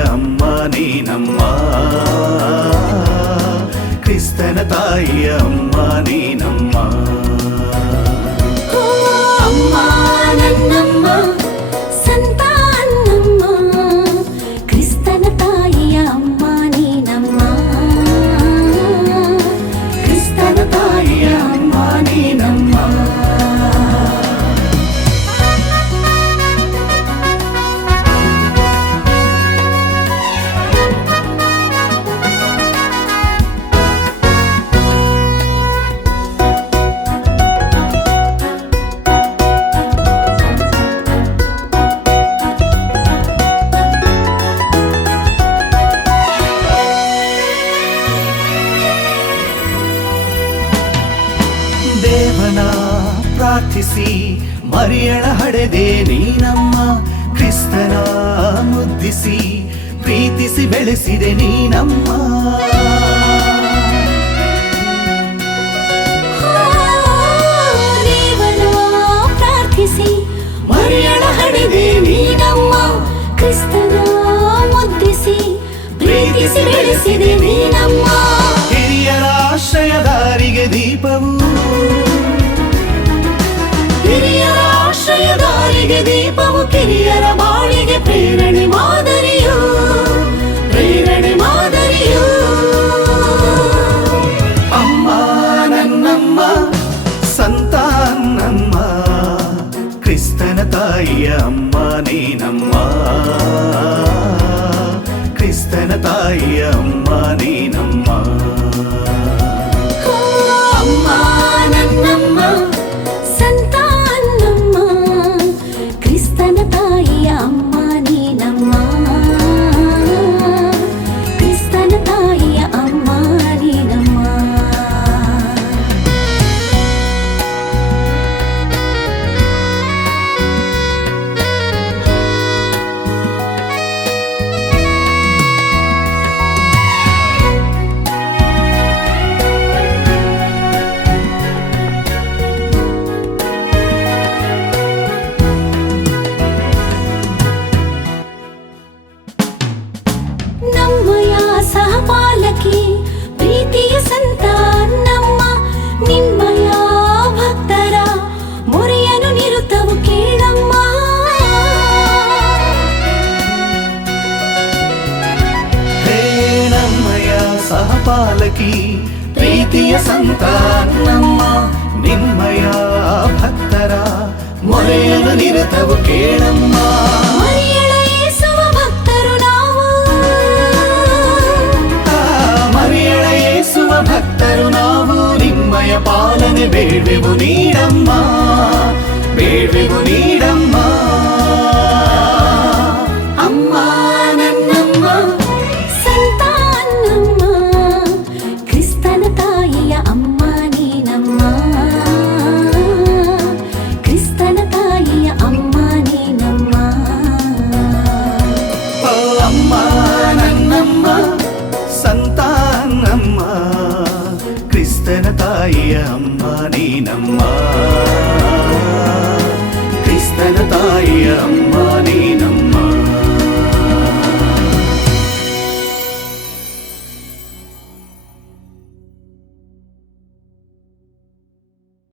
అమ్మ నేనమ్మ. క్రిస్తన తాయి అమ్మ నేనమ్మ. ಪ್ರಾರ್ಥಿಸಿ ಮರಿಯಳ ಹಡೆದೆ ನೀನಮ್ಮ ಕ್ರಿಸ್ತನ ಮುದ್ದಿಸಿ ಪ್ರೀತಿಸಿ ಬೆಳೆಸಿದೆ ನೀನಮ್ಮ. ದೇವನ ಆಶ್ರಯದಾರಿಗೆ ದೀಪವು ಕಿರಿಯರ ಬಾಳಿಗೆ ಪ್ರೇರಣೆ ಮಾದರಿಯು ಪ್ರೇರಣೆ ಮಾದರಿಯು. ಅಮ್ಮ ನನ್ನಮ್ಮ ಸಂತಾನಮ್ಮ ಕ್ರಿಸ್ತನ ತಾಯಿಯ ಅಮ್ಮ ನೀನಮ್ಮ. ಕ್ರಿಸ್ತನ ತಾಯಿಯ ಅಮ್ಮ ನೀನಮ್ಮ. ಅಮ್ಮ ನನ್ನಮ್ಮ. ಸಹಪಾಲಕಿ ಪ್ರೀತಿಯ ಸಂತಾನಮ್ಮ ನಿಮ್ಮಯ ಭಕ್ತರ ಮೊರೆಯಲು ನಿರತವು ಕೇಳಮ್ಮ ಮರಿಯಳ ಯೇಸುವ ಭಕ್ತರು ನಾವು ಆ ಮರಿಯಳ ಯೇಸುವ ಭಕ್ತರು ನಾವು ನಿಮ್ಮಯ ಪಾಲನೆ ಬೇಡ್ವೆವು ನೀಡಮ್ಮ ಬೇಡ್ವೆವು ನೀಡಮ್ಮ ತಾಯಿಯ ಅಮ್ಮ ನೀನಮ್ಮ ಕ್ರಿಸ್ತನ ತಾಯಿಯ ಅಮ್ಮ ನೀನಮ್ಮ